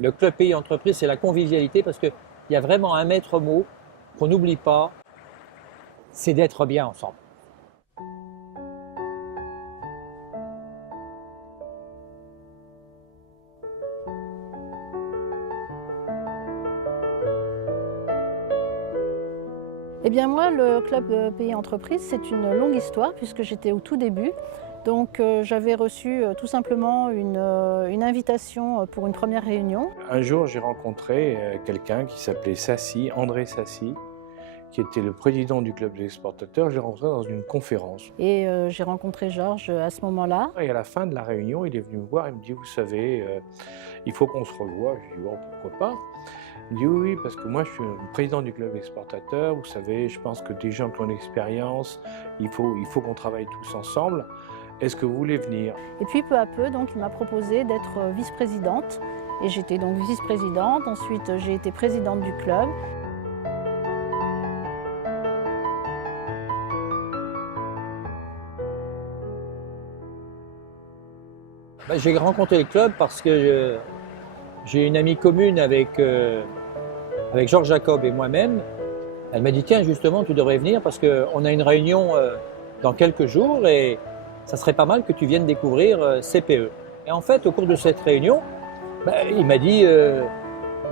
le club pays entreprise, c'est la convivialité parce qu'il y a vraiment un maître mot qu'on n'oublie pas, c'est d'être bien ensemble. Eh bien moi, le club pays entreprise, c'est une longue histoire puisque j'étais au tout début. Donc j'avais reçu tout simplement une invitation pour une première réunion. Un jour, j'ai rencontré quelqu'un qui s'appelait Sassy, André Sassy, qui était le président du club des exportateurs. J'ai rencontré dans une conférence. Et j'ai rencontré Georges à ce moment-là. Et à la fin de la réunion, il est venu me voir et me dit, vous savez, il faut qu'on se revoie. Je lui ai dit, bon, pourquoi pas? Il me dit, oui, parce que moi, je suis le président du club exportateur. Vous savez, je pense que des gens qui ont l'expérience, il faut qu'on travaille tous ensemble. Est-ce que vous voulez venir? Et puis peu à peu, donc, il m'a proposé d'être vice-présidente. Et j'étais donc vice-présidente. Ensuite, j'ai été présidente du club. J'ai rencontré le club parce que j'ai une amie commune avec Georges Jacob et moi-même. Elle m'a dit, tiens, justement, tu devrais venir parce qu'on a une réunion dans quelques jours et ça serait pas mal que tu viennes découvrir CPE. Et en fait, au cours de cette réunion, il m'a dit,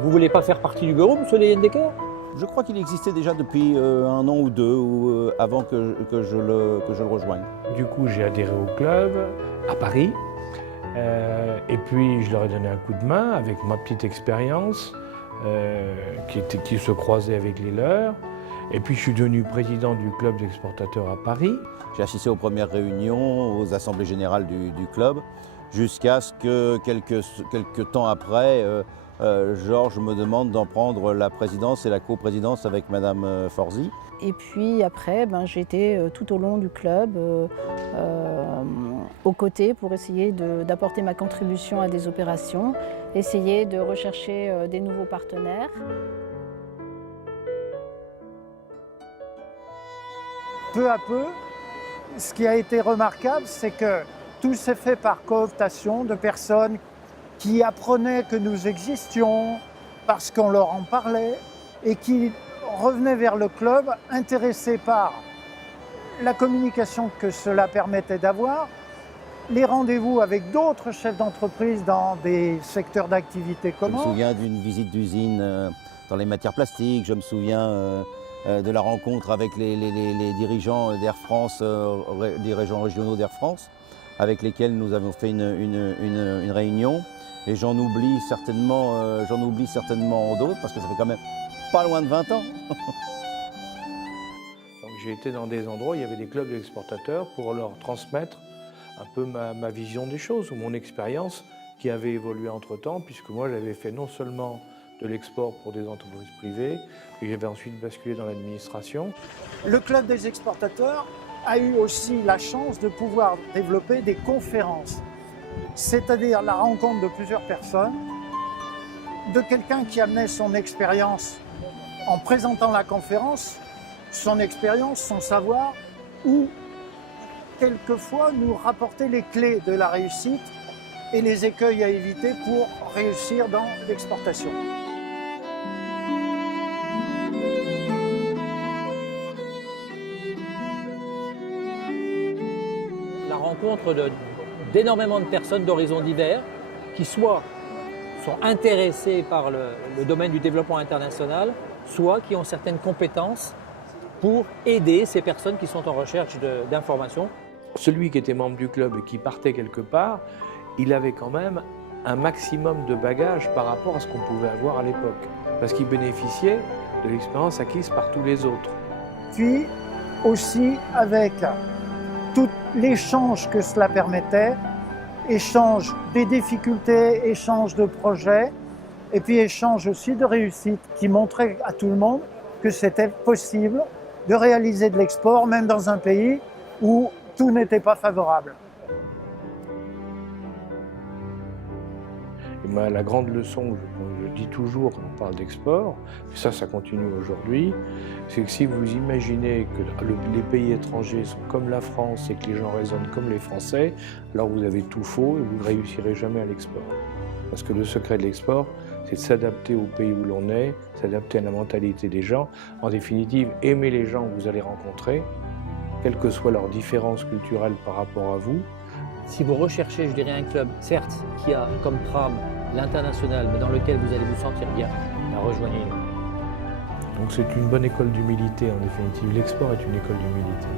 vous voulez pas faire partie du bureau, monsieur Leyendecker? Je crois qu'il existait déjà depuis un an ou deux, avant que je le rejoigne. Du coup, j'ai adhéré au club à Paris. Et puis, je leur ai donné un coup de main avec ma petite expérience qui se croisait avec les leurs. Et puis, je suis devenu président du club d'exportateurs à Paris. J'ai assisté aux premières réunions, aux assemblées générales du club, jusqu'à ce que quelques temps après, Georges me demande d'en prendre la présidence et la coprésidence avec Madame Forzy. Et puis après, j'ai été tout au long du club, aux côtés pour essayer d'apporter ma contribution à des opérations, essayer de rechercher des nouveaux partenaires. Peu à peu, ce qui a été remarquable, c'est que tout s'est fait par cooptation de personnes qui apprenaient que nous existions parce qu'on leur en parlait et qui revenaient vers le club intéressés par la communication que cela permettait d'avoir, les rendez-vous avec d'autres chefs d'entreprise dans des secteurs d'activité communs. Je me souviens d'une visite d'usine dans les matières plastiques, je me souviens de la rencontre avec les dirigeants d'Air France, des régions régionaux d'Air France, avec lesquels nous avons fait une réunion. Et j'en oublie certainement d'autres, parce que ça fait quand même pas loin de 20 ans. J'ai été dans des endroits où il y avait des clubs d'exportateurs pour leur transmettre un peu ma vision des choses, ou mon expérience qui avait évolué entre-temps, puisque moi j'avais fait non seulement de l'export pour des entreprises privées, mais j'avais ensuite basculé dans l'administration. Le club des exportateurs a eu aussi la chance de pouvoir développer des conférences, c'est-à-dire la rencontre de plusieurs personnes, de quelqu'un qui amenait son expérience en présentant la conférence, son expérience, son savoir, ou quelquefois nous rapporter les clés de la réussite et les écueils à éviter pour réussir dans l'exportation. La rencontre d'énormément de personnes d'horizons divers qui soit sont intéressées par le domaine du développement international, soit qui ont certaines compétences pour aider ces personnes qui sont en recherche d'informations. Celui qui était membre du club et qui partait quelque part, il avait quand même un maximum de bagages par rapport à ce qu'on pouvait avoir à l'époque, parce qu'il bénéficiait de l'expérience acquise par tous les autres. Puis aussi avec tout l'échange que cela permettait, échange des difficultés, échange de projets, et puis échange aussi de réussite qui montrait à tout le monde que c'était possible de réaliser de l'export, même dans un pays où tout n'était pas favorable. Et la grande leçon, je dis toujours quand on parle d'export, et ça continue aujourd'hui, c'est que si vous imaginez que les pays étrangers sont comme la France et que les gens raisonnent comme les Français, alors vous avez tout faux et vous ne réussirez jamais à l'export. Parce que le secret de l'export, c'est de s'adapter au pays où l'on est, s'adapter à la mentalité des gens. En définitive, aimer les gens que vous allez rencontrer, quelles que soient leurs différences culturelles par rapport à vous. Si vous recherchez, je dirais, un club, certes, qui a comme trame l'international, mais dans lequel vous allez vous sentir bien, rejoignez-nous. Donc c'est une bonne école d'humilité en définitive. L'export est une école d'humilité.